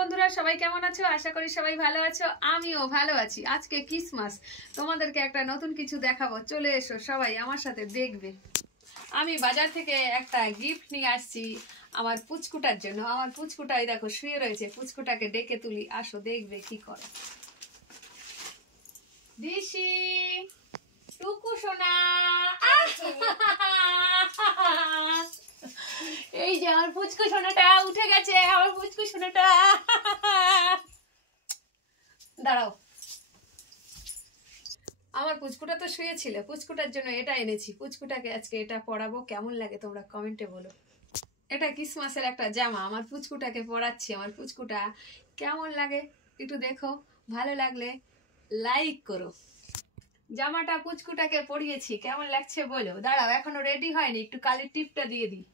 বন্ধুরা, সবাই কেমন আছো? আশা করি সবাই ভালো আছো। আমিও ভালো আছি। আজকে ক্রিসমাস, তোমাদেরকে একটা নতুন কিছু দেখাবো। চলে এসো সবাই আমার সাথে দেখবে। আমি বাজার থেকে একটা গিফট নিয়ে আসছি আমার পুচকুটার জন্য। আমার পুচকুটাই দেখো শুয়ে রয়েছে। পুচকুটাকে ডেকে তুলি, আসো দেখবে কি করে। দিশি, টুকু সোনা, এই যে আমার পুচকু সোনাটা উঠে গেছে। আমার পুচকু সোনাটা, দাঁড়াও। আমার পুচকুটা তো শুয়েছিল, পুচকুটার জন্য এটা এনেছি। পুচকুটাকে আজকে এটা পরাবো। কেমন লাগে তোমরা কমেন্টে বলো। এটা ক্রিসমাসের একটা জামা, আমার পুচকুটাকে পরাচ্ছি। আমার পুচকুটা কেমন লাগে একটু দেখো, ভালো লাগলে লাইক করো। জামাটা পুচকুটাকে পরিয়েছি, কেমন লাগছে বলো। দাঁড়াও, এখনো রেডি হয়নি, একটু কালির টিপটা দিয়ে দিই।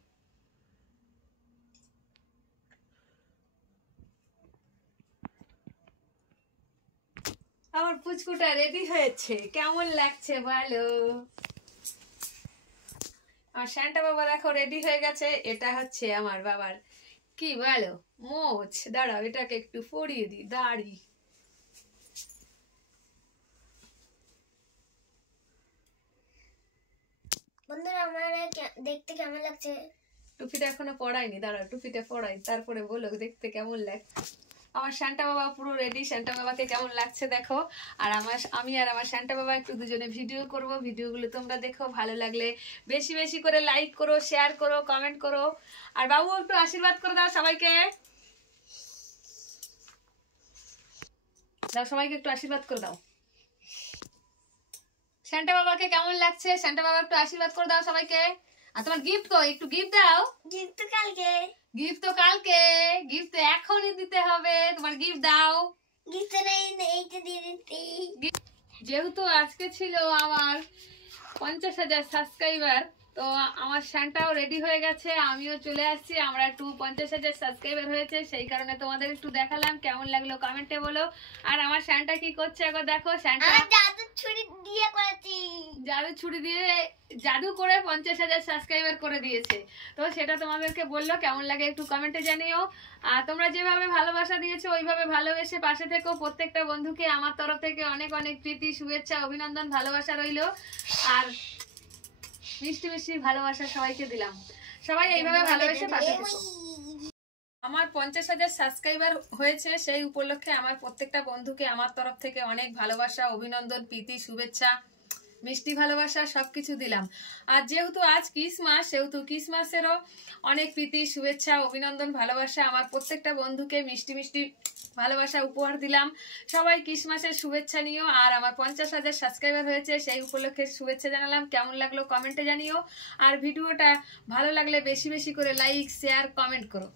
আমার পুচকুটা রেডি হয়েছে, কেমন লাগছে বলো। আমার শান্তা বাবা দেখো রেডি হয়ে গেছে। এটা হচ্ছে আমার বাবার কি বলো মোচ। দাঁড়াও, এটাকে একটু পরিয়ে দিই। দাড়ি, বন্ধুরা আমার দেখতে কেমন লাগছে? টুপিটা এখনো পড়াইনি, দাঁড়াও টুপিটা পড়াই, তারপরে বলো দেখতে কেমন লাগছে। আমার শান্তা বাবা পুরো রেডি। শান্তা বাবাকে কেমন লাগছে দেখো। আর আমি আর আমার শান্তা বাবা একটু দুজনে ভিডিও করব। ভিডিওগুলো তোমরা দেখো, ভালো লাগলে বেশি বেশি করে লাইক করো, শেয়ার করো, কমেন্ট করো। আর বাবু একটু আশীর্বাদ করে দাও সবাইকে। দাও, সবাইকে একটু আশীর্বাদ করে দাও। শান্তা বাবাকে কেমন লাগছে? শান্তা বাবা একটু আশীর্বাদ করে দাও সবাইকে। আর তোমার গিফট কো, একটু গিফট দাও। গিফট তো কালকে। গিফট তো কালকে, গিফট তো এখনই দিতে হবে। তোমার গিফট দাও। গিফট নেই, এইটা দিয়ে দিতে। যেহেতু আজকে ছিল আমার 50,000 সাবস্ক্রাইবার, তো আমার শানটাও রেডি হয়ে গেছে, আমিও চলে আসছি। আমরা একটু 50,000 সাবস্ক্রাইবার হয়েছে, সেই কারণে তোমাদের একটু দেখালাম। কেমন লাগলো কমেন্টে বলো। আর আমার শানটা কি করছে একবার দেখো। শানটা জাদু ছুরি দিয়ে করেছি। জাদু ছুরি দিয়ে জাদু করে 50,000 সাবস্ক্রাইবার করে দিয়েছে। তো সেটা তোমাদেরকে বললো, কেমন লাগে একটু কমেন্টে জানিও। আর তোমরা যেভাবে ভালোবাসা দিয়েছো ওইভাবে ভালোবেসে পাশে থেকো। প্রত্যেকটা বন্ধুকে আমার তরফ থেকে অনেক অনেক প্রীতি, শুভেচ্ছা, অভিনন্দন, ভালোবাসা রইলো। আর মিষ্টি মিষ্টি ভালোবাসা সবাইকে দিলাম। সবাই এইভাবে ভালোবেসে পাশে থেকো। আমার 50,000 সাবস্ক্রাইবার হয়েছে, সেই উপলক্ষে আমার প্রত্যেকটা বন্ধুকে আমার তরফ থেকে অনেক ভালোবাসা, অভিনন্দন, প্রীতি, শুভেচ্ছা, মিষ্টি ভালোবাসা সবকিছু দিলাম। আর যেহেতু আজ ক্রিসমাস, সেহেতু ক্রিসমাসেরও অনেক প্রীতি, শুভেচ্ছা, অভিনন্দন, ভালোবাসা আমার প্রত্যেকটা বন্ধুকে মিষ্টি মিষ্টি ভালোবাসা উপহার দিলাম। সবাই ক্রিসমাসের শুভেচ্ছা নিও। আর আমার 50,000 সাবস্ক্রাইবার হয়েছে, সেই উপলক্ষে শুভেচ্ছা জানালাম। কেমন লাগলো কমেন্টে জানিও। আর ভিডিওটা ভালো লাগলে বেশি বেশি করে লাইক, শেয়ার, কমেন্ট করো।